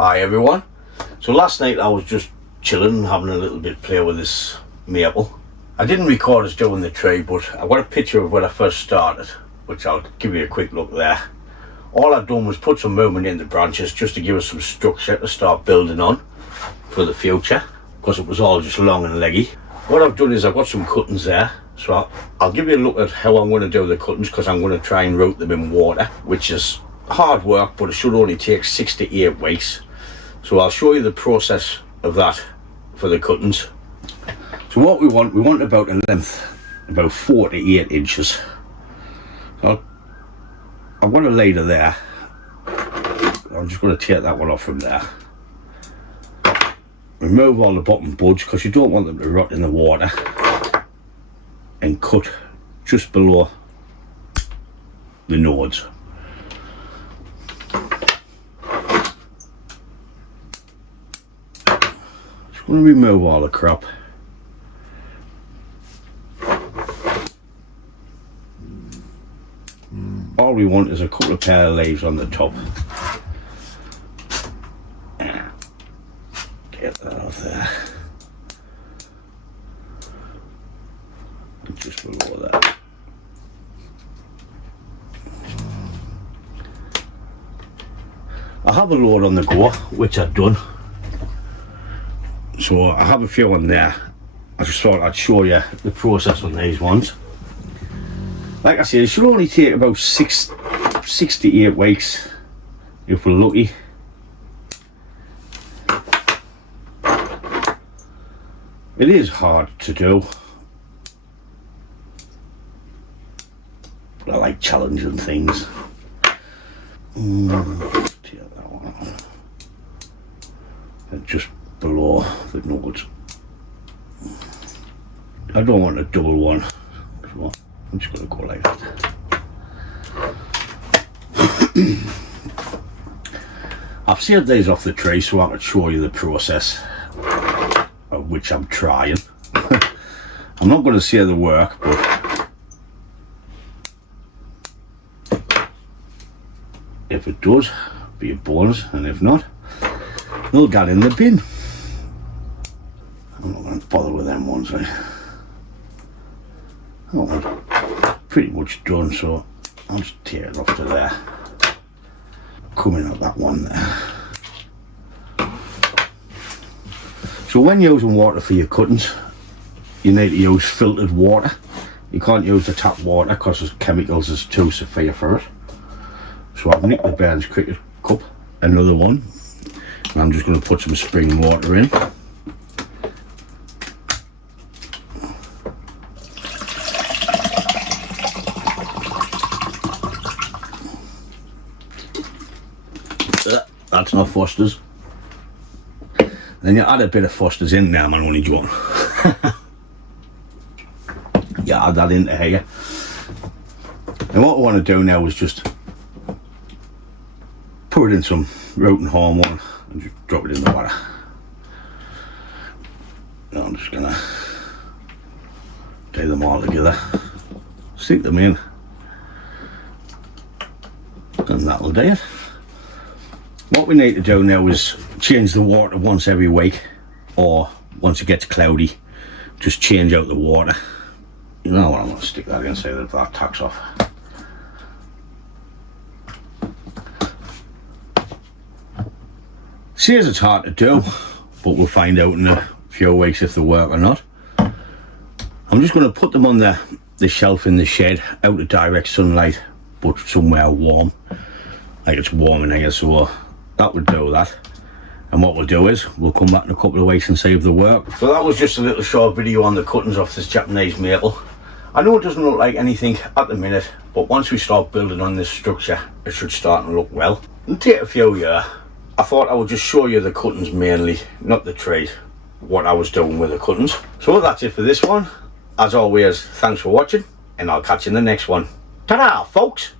Hi everyone. So last night I was just chilling and having a little bit play with this maple. I didn't record us doing the tree, but I've got a picture of when I first started, which I'll give you a quick look there. All I've done was put some movement in the branches just to give us some structure to start building on for the future, because it was all just long and leggy. What I've done is I've got some cuttings there, so I'll give you a look at how I'm going to do the cuttings, because I'm going to try and root them in water, which is hard work, but it should only take 6 to 8 weeks. So I'll show you the process of that for the cuttings. So what we want about a length about 4 to 8 inches. So I've got a leader there. I'm just going to take that one off from there. Remove all the bottom buds, because you don't want them to rot in the water, and cut just below the nodes. Just going to remove all the crop. All we want is a couple of pair of leaves on the top. Get that off there. And just below that. I have a load on the go, which I've done. So I have a few on there. I just thought I'd show you the process on these ones. Like I said, it should only take about 6 to 8 weeks if we're lucky. It is hard to do, but I like challenging things. Take that one off. And just below the nodes. I don't want a double one, so I'm just going to go like that. I've saved these off the tree so I can show you the process, of which I'm trying. I'm not going to say the work, but if it does, be a bonus, and if not, they'll get in the bin. I'm not going to bother with them ones, right? Oh, I'm pretty much done, so I'll just tear it off to there. Coming out that one there. So when using water for your cuttings, you need to use filtered water. You can't use the tap water because the chemicals is too severe for it. So I've nicked the Burns Cricket cup, another one, and I'm just going to put some spring water in. That's not Foster's. Then you add a bit of Foster's in there, I'm only joking. You add that into here. And what I want to do now is just put it in some rooting hormone and just drop it in the water. Now I'm just gonna get them all together, stick them in, and that'll do it. What we need to do now is change the water once every week, or once it gets cloudy, just change out the water. You know what, I'm going to stick that in so that that tacks off. Says it's hard to do, but we'll find out in a few weeks if they work or not. I'm just going to put them on the shelf in the shed, out of direct sunlight, but somewhere warm. Like it's warm in here, so that would do that. And what we'll do is we'll come back in a couple of weeks and see if they work. So that was just a little short video on the cuttings off this Japanese maple. I know it doesn't look like anything at the minute, but once we start building on this structure, it should start to look well. It'll take a few years. I thought I would just show you the cuttings mainly, not the tree, what I was doing with the cuttings. So that's it for this one. As always, thanks for watching, and I'll catch you in the next one. Ta-da, folks!